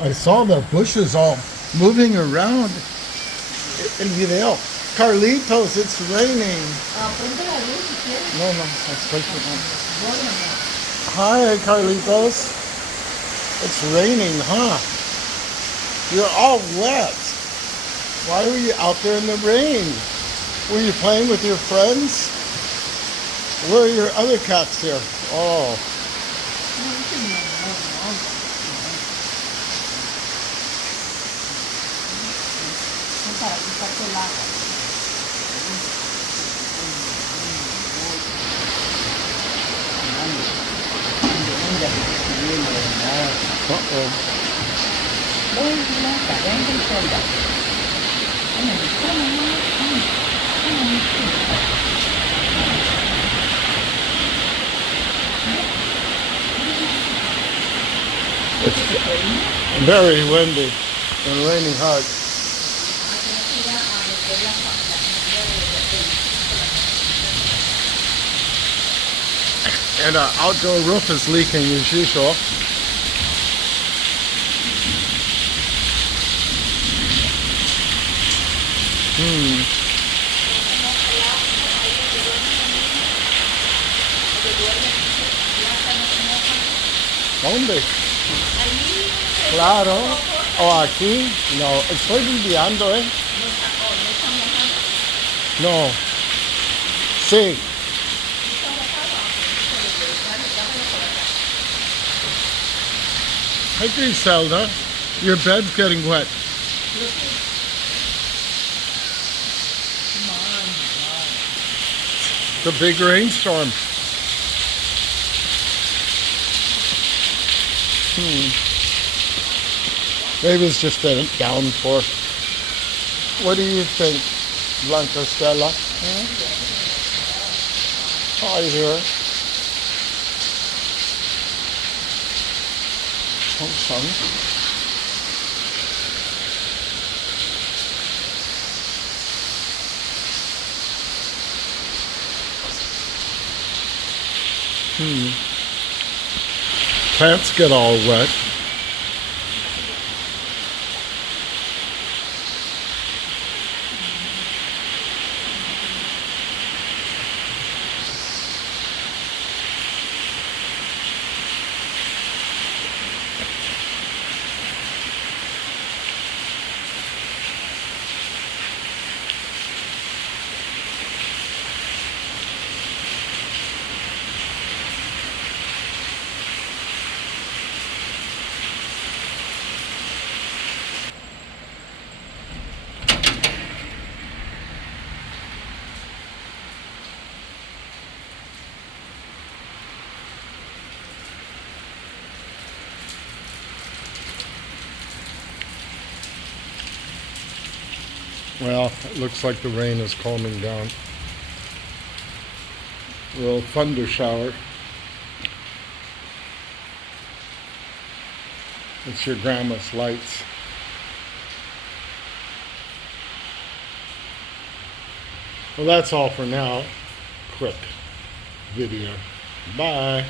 I saw the bushes all moving around in video. Carlitos, it's raining. Prende la luz si quieres. No, no, estoy fumando. Duérmeme. Hi, Carlitos. It's raining, huh? You're all wet. Why were you out there in the rain? Were you playing with your friends? Where are your other cats here? Oh. Para quitarte el agua. Uh-oh. It's very windy and raining hard. And our outdoor roof is leaking as usual. ¿Dónde? Claro. O aquí. No, estoy viviendo, ¿eh? No. Sí. Hi, Griselda. Your bed's getting wet. The big rainstorm. Maybe it's just a downpour. What do you think, Blanca Stella? Hi there. Oh, son. Plants get all wet. Well, it looks like the rain is calming down. A little thunder shower. It's your grandma's lights. Well, that's all for now. Quick video. Bye.